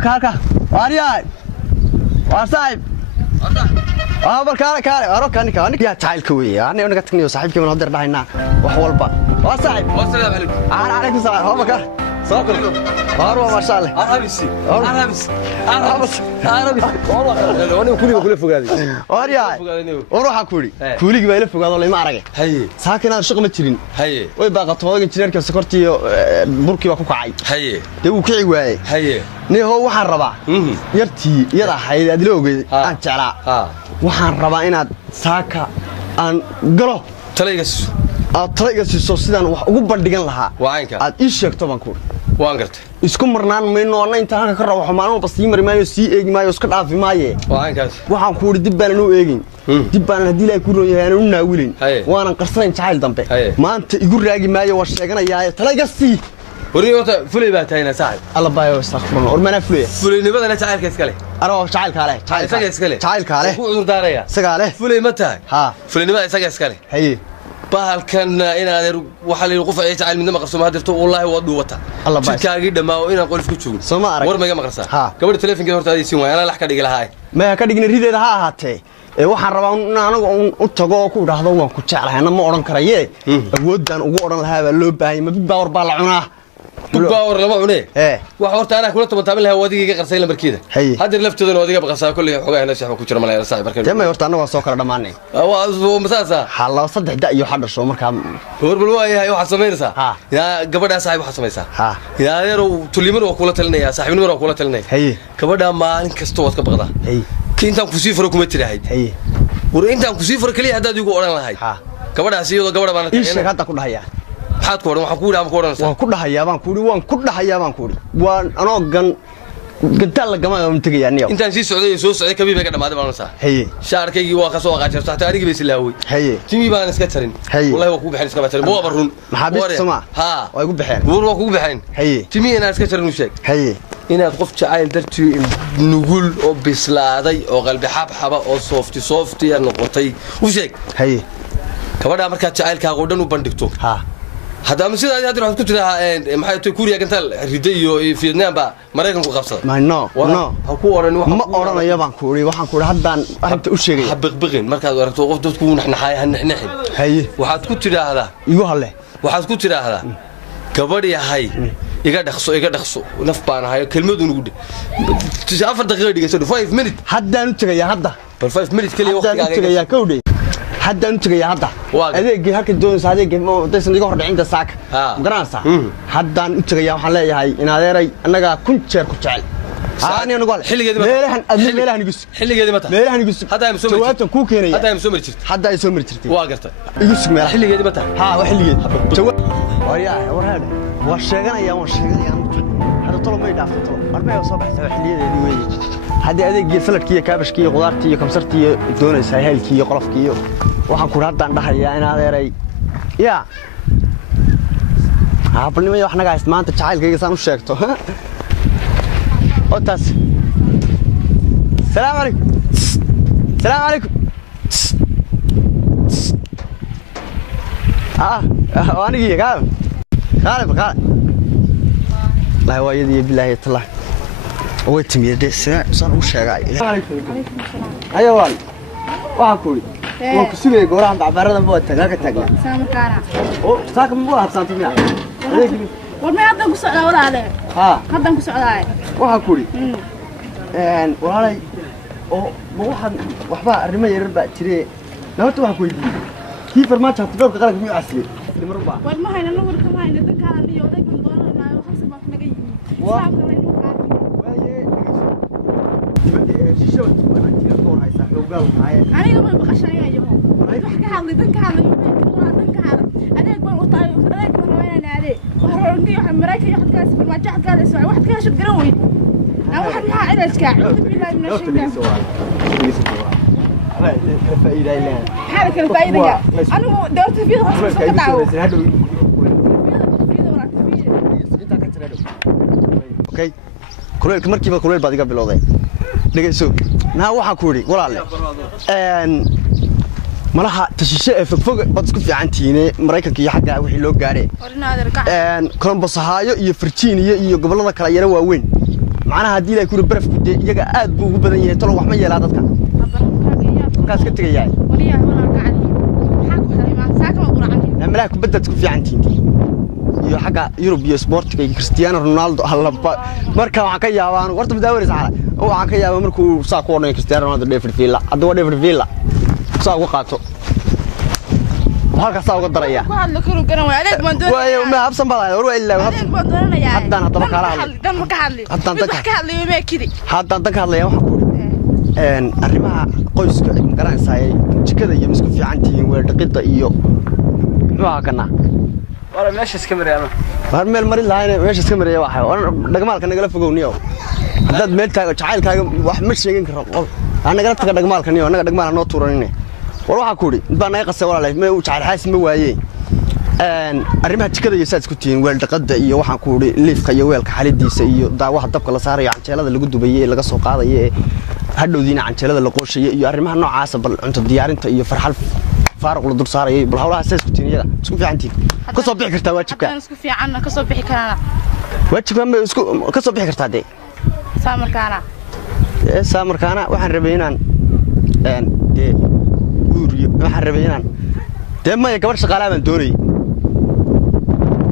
كاركا واريا وصاحب بالكارك أروح كانك يا تعال كوي أنا قلت لك صاحبك من هدر دهينا وحولبا وصاحب والسلام عليكم. أنا عليك السلام هو بكار صابر هارو ما شاء الله أرهبس والله أنا كل فوقادي واريا وروح كولي كولي قبل فوقاد والله ما أرجع هي ساكن هذا الشغل مترين هي ويبقى طوال جنرك سكرتي بركي وكوك عاي هي دو كعي واي هي ني هو waxaan rabaa yartii yada xayd adilowgeed aan jeclaa waxaan rabaa inaad saaka aan galo talaygas soo sidaan wax ugu bandhigan lahaa aad ii sheegto baan ku waan gartay isku marnaan mayno ana inta halka ka rabo xamaano bas ii marimayo si eegi maayo iska dhaafi maaye waxaan ku wadi dib baan u eegin dib baan hadii la ku rooyahay aan u naawilin waanan qarsayn jacayl dambe maanta igu raagi maayo wax sheeganayaa talaygasii وريوتا فلي باتاينا صاحب الله بايو استغفر الله ورمنا فلي نبدا لا تعال كاسكله انا تعال كاله تعال كاله ku cudur daaraya sagaale fulay ma tahay ha fulay nibada isaga iskale haye bahalkan inaad waxa la qof ay tacal midna ma qarso ma dirto wallahi waa duwata jidkaagi dhamaa inaan qolf ku joogin war ma iga maqarsaa gabadha telefoonka horta ay siin waayana lax ka dhigi lahaay ma ka dhigin rideeda ha ahaatee waxaan rabaa in anagu u tago oo ku dhaahdo waan ku jeclahay ma oran karaye awoodaan ugu oran lahaa baa loo baahay ma baa baa la cunaa باور لما عونه wax horta ana kula tabantaabin lahaa wadiga qarsay lambarkeeda hadir laftoodana wadiga baqasaa kulli xogaa ina sax ku jira malay saaxiib markaa tama horta anagu soo kala dhamaanay waa masaasa xalaa saddex da iyo xadasho markaa warbal waayahay waxa sameynaysa ila gabadha saaxiib waxa sameeysa ila yaro tulimir oo kula talinaya saaxiibnimada oo kula talinaya gabadha maalin kasto wad ka baqdaa intaan ku sii furo kuma tiraahid war intaan ku sii furo kaliya hadaad igu oran lahayd gabadhaasi iyadoo gabadha baan taagay hadda ku dhahaya maxaad ku oran waxa ku yiraahdo ku oranaysaa waan ku dhahayaa baan ku waan anoo gantaal la gama aan tagayaa niyo intaan si socday soo socday kabiiba ka dhamaaday baan saa haye shaarkaygi waa ka soo qaajir saxta anigi bay islaaway haye timi baan iska tarin wallahi waa ku bixin iska batarin boo barun maxaa sama ha way ku bixin waa ku bixin haye timi inaan iska tarin u sheeg haye inaad qof jacayl dartii nugul oo bislaaday oo qalbi xabxaba oo softi aan noqotay u sheeg haye gabadha marka jacaylkaaga oo dhan u bandhigto ha هذا مسيد هذا waxaad ku tiraahdaa maxay tahay Kuuriya gantaal riday iyo Vietnam ba Mareykanku qabsaday ma no ha ku oran wax ma oranayo baan ku uri waxaan ku uri haddaan arrinta u sheegay habqbaqin markaad aragto qof dadku naxnaxay naxnaxin haye waxaad ku tiraahdaa igu hale waxaad ku tiraahdaa gabadh yahay iga dhaqso naf baan ahay kelmadu ugu dhig 4 daqiiqo dhigayso 5 minutes haddaan u tagayaa hadda 5 minutes kaliya waqtigaaga tagayaa kowdhay haddaan u tagayaa hadda adeegii halka doonaysa adeegii ma daysan iga hor dhicinta saaka garanaysa haddaan u tagayaa waxaan leeyahay in adeeray annaga kun jeer ku jecel aani anagu meelahan igus xilligeedii ma tahay meelahan igus hadda ay soo jawaabtan ku keenaya hadda ay soo mari jirtay waa gartay igus meelahan xilligeedii ma tahay ha waa xilligeed jawaab warhaad waa sheeganaya hada tolo may dhaafto arbay soo baxay xilligeedii weeyii hadda adeegii saladkii iyo kaabashkii iyo qudaartii iyo kamsartii iyo doonaysa heelkii iyo qolofkii iyo waxaan ku raadaan dhahayaa in adeeray ya habnimay wax naga hayst maanta jacaylkayga saan u sheegto otaas salaam alaykum anigi qaalib la waayadii billahi taala way timiyade saan u sheegay ayo wal waxa ku waan ku sugay goorahan bacbaradan boo tagaa ka tagnaa saamkaana oo saaka ma buu habsantay miya war ma hadda ku socdaa walaale hadda ku socdaa waxa ku walaalay oo waxba arrimo yaryar baa jiree nabadda waxa ku weydiiyay kii farmaajo hadda qaranka miyuu casiyay marba war ma hayna nuur kama hayna dadkaan iyo dadkan doonanayo xabsi baa naga yimid saabka la inuu qaado aniga ma maqashanayo wax ka hadlay dadka hadlay dadka hadlay adeeg baan u taay adeeg baan rabaynaa adeeg waxaan waxa Mareykan iyo xadkaas farmaajo xadkaas soo wax ka shaqo garan weyn aan wax ma cilajka billahi min shaytaan فائدة إلى هذا كل فائدة أنا دورت فيه خلاص أوكي كليل كمركبة كليل بعد قبل الوضع لقيسو نها واحد كوري ولا لا malaha tashiishe fog bad isku fiican tiine Mareykanka iyo xagga wixii loo gaaray Columbus Ohio iyo Virginia iyo gobolada kale yara waaweyn macnaha haddii ilaahay kuri barafku dee iyaga aad buu ugu badan yahay talo wax ma yeelaa dadka kaas ka tegayaa malaha kubadda ku fiican tihiin iyo xagga Yurub iyo sportiga iyo Cristiano Ronaldo halba marka waxa ka yaabaan warta madaawris xala waxa ka yaabaa markuu saa ku ornay Cristiano Ronaldo David Villa adoo David Villa saa ugu qaato halka saa uga daraya ku hadlo karo garan way adeeg baan doonaya waayo ma habsan balaa war waa ilaa adeeg baan doonaya haddaan hadaba kala dan ma ka hadli haddaan ka hadlayo ma kidi haddaan ka hadlaya waxa ku arrimaha qoyska ma garanaysaa jikada iyo isku fiican tihiin weer dhaqida iyo waxa kana wala meesha iska mareeyana war meel marin lahayn meesha iska mareeyo waxa dhagmaalka nagala fogowniyo dad meel taago jacaylkaaga wax ma sheegin karo aan nagala taga dhagmaalka niyo anaga dhagmaal noo tuuranine war waxa ku ri baan ay qasay walaalay ma uu jacayl xaas ma waayeen arrimaha jikada iyo saad isku tihiin weel dhaqada iyo waxaan ku ri liifka iyo weelka xalidiisa iyo daawaha dabka la saarayo canjeelada lagu dubayay laga soo qaadayo hadhowdiina canjeelada la qooshayo iyo arrimaha noocaas bal cunto diyaarinta iyo farxal faaruq la dul saarayo bal hawlaha saas ku tihiin iyaga isku fiicantiin ka soo bixi kartaa waajibka isku fiican ka soo bixi karana waajibka ma isku ka soo bixi kartaa de saamarkaana waxaan rabay inaan de guuriyo waxaan rabay inaan de ma gabadh shaqaalaha baan doonay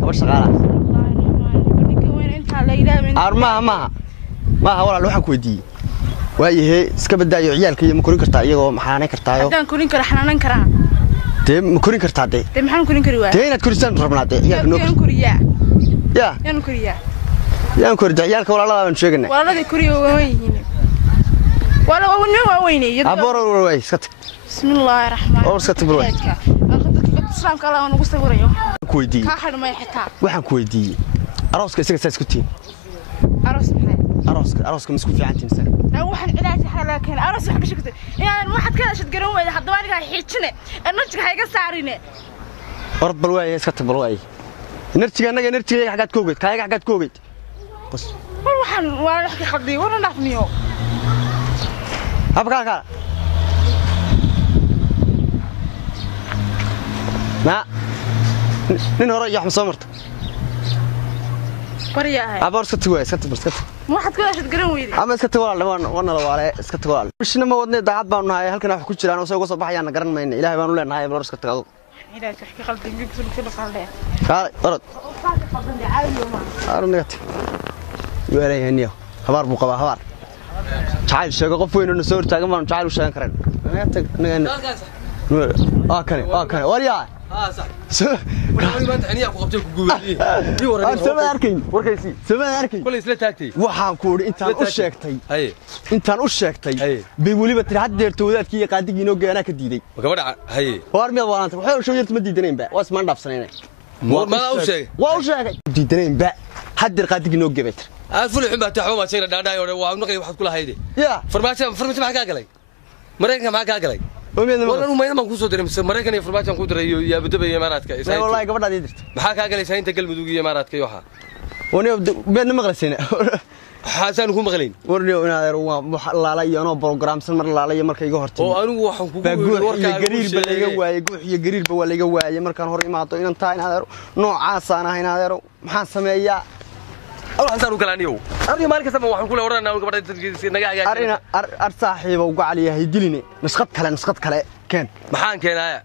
gabadh shaqaalaha ma walaal waxaan ku weydiiyey waayahay iska badaayo ciyaalka iyo ma korin kartaa iyagoo maxaanay kartaayo haddaan korin karo xanaanan karaa dee ma korin kartaa dee maxaan korin kari waa dee inaad korisaan rabnaa dee ciyaalka noo koriyaa yaan koriyaa ciyaalka walaalada baan sheeganay walaaladii koriyo waa yihiin wala waa weynay aboro way iska tag bismillaahir rahmaanir oo iska tag bro islaamka Allah nagu sawirayo ku weydiiyey ka xirmay xitaa waxaan ku weydiiyey arooska isaga saas ku tiin aroos maxay arooska misku fiicantiin sax waxaan ilaahay xalaakan aroos wax ka shaqtay inaan waxad ka heshad garan weeyda haddaba aniga xiijine enerjiga hayga saarine orod bal way iska tag bal way enerjiga xagaad ka ogeyd kaaga xagaad ka ogeyd bas waxaan waa wax ka khaldii wana dhafniyo habka ka ما nin hore iyo xamso marta bariyahay abar iska tag way iska tag ma waxad ka heshad garan weeyda ama iska tag wana la waale iska tag walaal bishna ma wadnay daacad baan nahay halkan wax ku jiraan oo soo baxayaan garan mayna ilaahay baan u leenahay bal iska tag ilaahay wax ka khaldin mid kula qalday orod arunagati weerayaniyo habar buu qabaa habar jacayl sheego qof weyn oo soo hortaagan baan jacayl u sheegan kareen tag naga kane wariyaa صح ما انت عنيا ku qabtay ku guuleeyay sabaa arkin warkaysi sabaa arkin kulay isla taagtay waxaan ku iri intaan u sheegtay bay waliba tir hadeerto wadaadkii qaadiga inoo geena ka diiday gabadha haye war mid waanta waxay soo yartay ma diidaneen ba waas ma dhaafsaneen ma u sheegay waa u sheegay diidaneen ba hadeer qaadiga inoo geebay aful xumba taxo ma sheegay dhaadhaay oo waa naqay waxad kula hayde farmaajo ma ka galay mareykanka ma ka galay والله ما ينام كوسو دريم مريكان يفرماجان كو دريو يا بدبي اماراتك لا والله غبدها دي درت maxaa ka galaysaa inta galmudug iyo اماراتك iyo waxa وني بين مقلسين xaasaan ku maqlayn warniyo inaadeer waa laala iyo anoo programsan mar laala iyo markay iga hortay oo anigu waxaan kugu warka gariir ba laga waayay guux iyo gariir ba waa laga waayay markaan hor imaado inaan taa inaadeer noocaas aan ahay inaadeer maxaan sameeyaa waxaan saan u kalaaniyo arrin maalka sama waxaan kula oranaa gabadha dadkiisa naga hagaajin arina saaxiibo uga caliyahay diline nashqad kale keen maxaan keenaya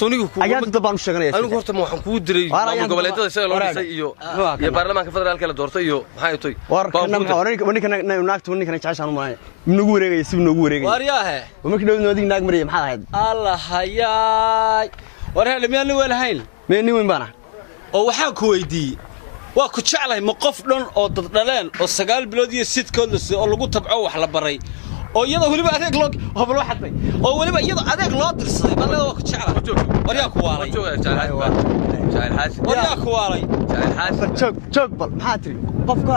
sonigu ku ayaad dabaan u sheeganaya anigu horta waxaan kugu diray goboleedyada sida loo dhisay iyo baarlamaanka federaalka la doortay iyo maxay tahay warkana naagtu ninkan jacaysan u maray nagu wareegay si nagu wareegay wariyaahe markii dhow noodig naag mariyay maxaa ahayd allah hayaay war hal meel weelhayn meel weyn baana oo waxaan ku weydiiyay waa ku jeclay ma qof dhan oo dad dhaleen oo 9 bilood iyo sidkood oo lagu tabco wax la baray oo iyada waliba adeeg loo hablo xadbay oo waliba iyada adeeg loo dirsaday bal waa ku jeclay wariyaa ku waalay wariyaa ku waalay joog bal maxaa tiri qofka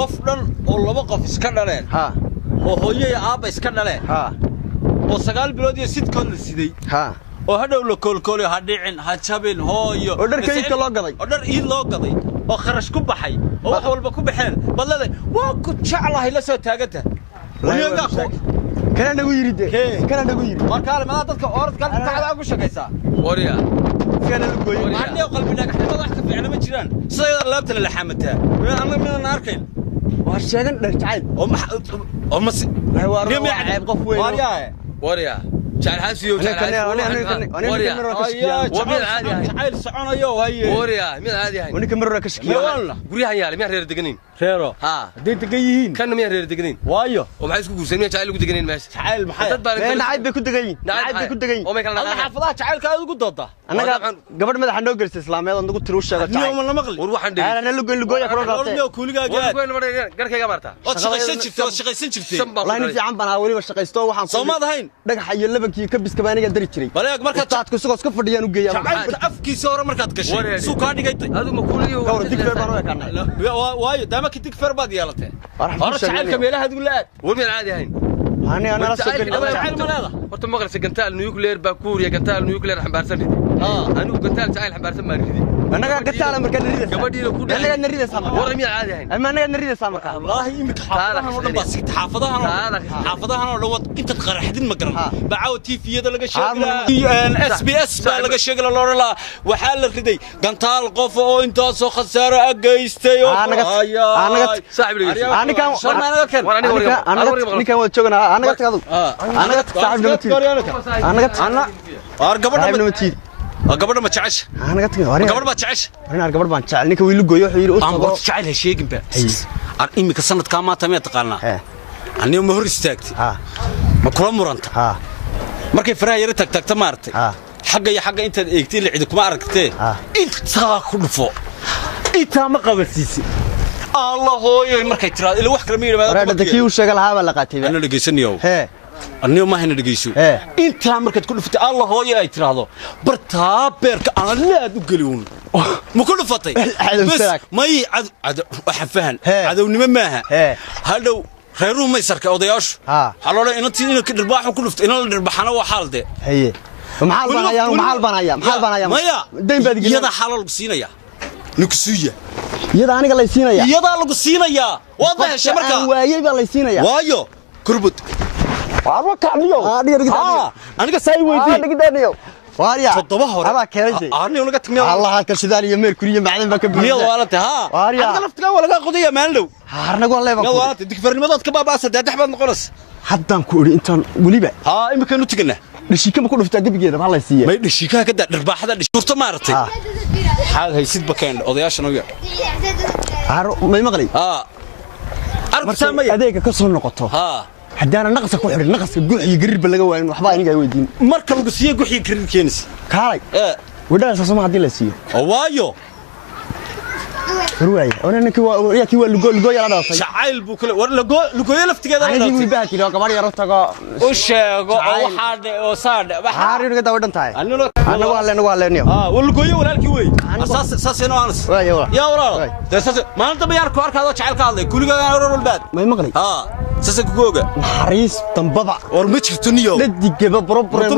qof dhan oo laba qof iska dhaleen oo hooyo iyo aabba iska dhaleen oo 9 bilood iyo sidkood la siday oo hadhow la koolkooliyo ha dhicin ha jabin hooyo oo dharka iidka loo gaday oo dhar iid loo gaday oo kharash ku baxay oo wax walba ku baxeen badlada waa ku jeclahay la soo taaganta kana nagu yiri markaa ma dadka orodka tacada ugu shaqeysa wariya kana lagu gooyay waxaan qalbi dhagaxnimada wax ka fiicna ma jiraan sidoo laabta la xamataa anna midna arkayn waa sheegan dhar jacayl oo ma si niyo ceeb qof weyn wariya jacayl xaasiyo jacayl soconayo haye wariya mid caadi ahayn wani kamar ka shakiyo guryahan yaal miyaa reer deganin reero hadday degan yihiin kan miyaa reer deganin waayo oo maxay isku guursan miyaa jacayl ugu deganin meesha jacayl maxay dad baan nacayb bay ku degayin nacayb bay ku degayin oo may kala alla xaafadaha jacaylka aad ugu dooda anaga gabadh madaxa noo gelisay islaameed oo nagu tiro sheego niyo ma la maqli war waxaan dhigay ana lugooya kula raatay niyo kuuligaaga garkayga marta oo shaqaysan jirtay wallahi ni fiican baan waliba shaqaysto waxaan Soomaad ahayn dhagax iyo labankii ka biska baaniga dari jiray baleeg marka taadku sugo iska fadhiyaan u geeyaan jacaylka afkiisa hore markaad gashay suu ka dhigaytay adu ma kuuliyo gawar digfeer baan u yaqaanay waayo dama ka digfeer baad yeelatay hore jacaylka meelaha adigu laad war mid caadi ahayn ana la soo galay jacayl maleeda horta maqalse gantaal nuclear baa kuuriya gantaal nuclear xambaarsan anigu gantaal jacayl xambaarsan ma ridi anaga gataala marka nariida gabadhiina ku dhaay anaga nariida sama war mid caadi ahayn ama anaga nariida sama wallahi imika xaafadahan oo dhan inta qaraxdin ma garan baaw TV-yada laga sheegay SBS baa laga sheegay loola waxa la riday gantaal qof oo inta soo khasaaro agaystay oo anaga saaxiib ninkan wada joognaa anaga tagadu anaga saaxiib anaga war gabadha ma jecesha anaga tagay gabadha ma jecesha anaga gabadh baan jecel ninka wiil gooyo wuxuu yiri u tago jecel ha sheegin ba ar imika sanadka ma tamay taqaana aniga ma hor istaagtay ma kula muranta markay faraha yar tagtagta maartay xagga iyo xagga inta eegtay la cid kuma aragtay inta ku dhufo inta ma qabatisi الله هوي markay tiraad ila wax kale ma yiraahdo waraada dadkii uu sheegay lahaa la qaatay ana dhageysanayo aniga ma hayna dhageyso inta markaad ku dhuftay Allah hooyo ay tiraahdo bartaa beerka aan laad u galiyoon ma ku dhufatay may waxa fahan cadownimo maaha hadhow reeruhu may sarka odayaashu haloola intii inuu ka dhirbaaxo ku dhuftay inuu la dhirbaxana waa xaalde haye maxal banaya maya deyn baad iyada xalal siinaya nuksuya iyada aniga la siinaya iyada lagu siinaya waad heshay marka waayay baa la siinaya waayo kurbud waa kacniyo aniga say weydii dhigdaniyo waariya todoba hore aba keenay aniga laga tagmiyo Allah ka shidaal iyo mercury iyo macdan ba ka biyo walata waariya aniga laftiga wala laga qodiya maanlow harnago leeba ku walata digfarnimadood ka baabaasa daadax baad noqonas haddaan ku ori intaan waliba imika nu tigana dhishika ma ku dhuftaa gabigeeda ma la siiyay may dhishika ka dhirbaaxada dhishurta maartay xaal haysid bakeen odayaashana u yar may maqlay aragtay adeega ka soo noqoto haddaana naqsa ku xirin naqska guuxiyo gariirba laga waayin waxba aniga ay weydiin marka lagu siiyo guuxiyo gariir keenis kaalay wadada soo hadii la siiyo waayo ruwaay ona ninki waa lugo yara dhaafay jacayl buu kale war lugo laftigeeda la dhaafay ay baa tiro gabar yar tago u sheego oo waxa oo saad waxa ariga dawadan tahay anagu haleeniyo waa lugoyo walaalkii way asaasino aanas ya walaal taasas maalinta bayar ku arkaado jacaylka hadlay kuliga walbaad may maqlay sasa kugoga naxariis dambaba war ma jirto niyo dadigaba problem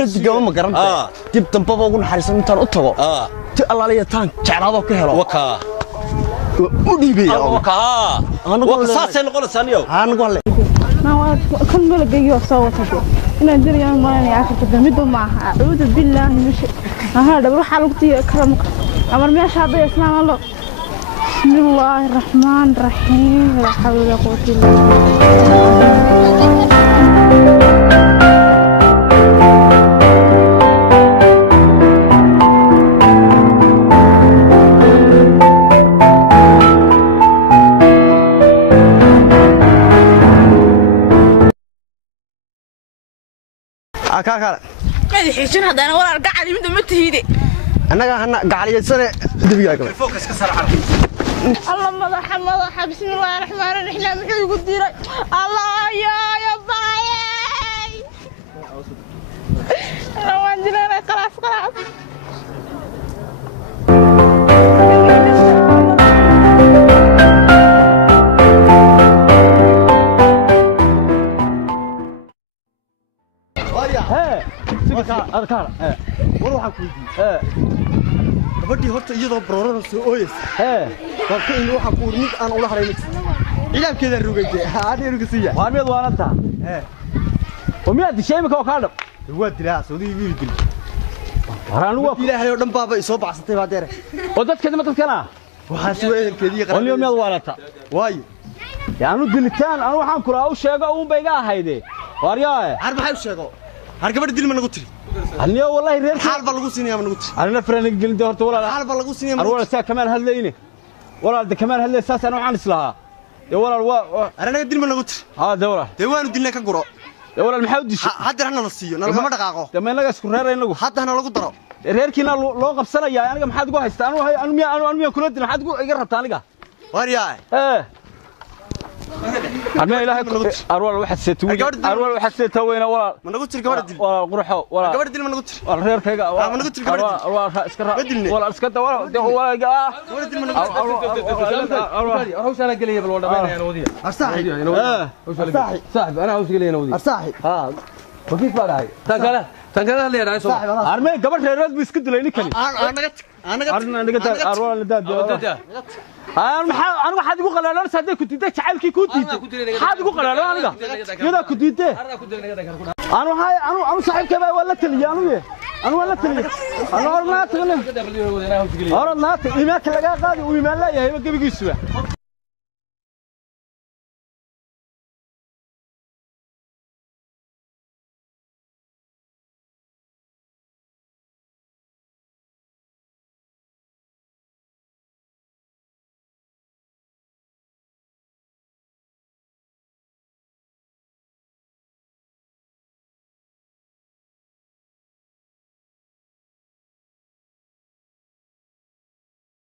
dadigaba ma garanta dib dambaba ugu naxariisan intaan u tago ti allaaliya taan jeclaado ka helo waka u dhiibay waka anagu saasay noqonaysaa niyo anagu hale kan malagayo soo wato inaan diriyaan maalinaya akhirka mid ma aha a'uudu billahi min shaytaan waxa lagu tiyo karam amar meesha hadda islaam Allah بسم الله الرحمن الرحيم لا حول ولا قوة إلا كار ما يحيشين هذا أنا ورا القاعد يمد متهيدي أنا قاعد يسنى دبيعك الفوكس كسر عرض الله مضح بسم الله الرحمن الرحيم محي يقول ديري الله يا باي أنا ما عندي لا خلاص أذكر وروح أكويدي gabadhii horta iyadoo broorada soo ooyay qofka in waxa ku mid aan ula hareeyay ciidankeeda rugayay aadii rugaysiya waa mid waananta oo miyaad sheemka oo kaadhab waa dilaa Saudi wiil dil waraan waa ilaahay oo dhan baaba isoo baxsatay baa deere oo dadkeeda ma dadkana waxaas way ehelkeedii qaran waliyo meel waalata way yaanu dilitaan anu waxaan kula u sheego uun bay iga ahayde waaryaa har maxay u sheego har gabadh dil ma nagu tiri aniyo wallahi reer xaal ba lagu siinayaa ma nagu tiri anina faraniga gelin horta walaal xaal ba lagu siinayaa arwala saa kamaan hadlayne walaal de kamaan hadlay saas anu waxaan islahaa يا ولد أنا قدير من قلت دورة دوان ودينا كجرا يا ولد محاول دش حتى إحنا نصيو نلقى ما دقاقه تما نلقى سكرير ينلقوا حتى إحنا لقوا درا رير كنا لو قبسنا يا أنا محد جوا هيستانوا هاي أنا مية كل الدنيا محد جوا يقرب تانيكا ورياي أنا إلهك أروى واحد ستوي أروى واحد ستوي أنا ولا من قلت الجبر الدل ولا قرحة ولا الجبر الدل من قلت الرير كيجا من قلت الجبر الدل ولا اسكر ولا اسكت ولا جا الدل من قلت أروح أنا قليه بالوضع بين أنا ودي أرصاحي أرصاحي صاحب أنا أوش قليه أنا ودي أرصاحي وكيف بقى هاي تنقله اللي أنا صاحب أرمي قبل رير بيسكت ليني كني أنا قلت أروى الداد أنا واحد يقول قال أنا صدق كنت ده شعلك كنت حد يقول قال أنا كذا كنت ده أنا هاي أنا صاحب كذا ولا تلي أنا ولا تلي أنا أرنات أنا أرنات إيماك لقى قاضي وإيمان لا يهيب قبل يسوع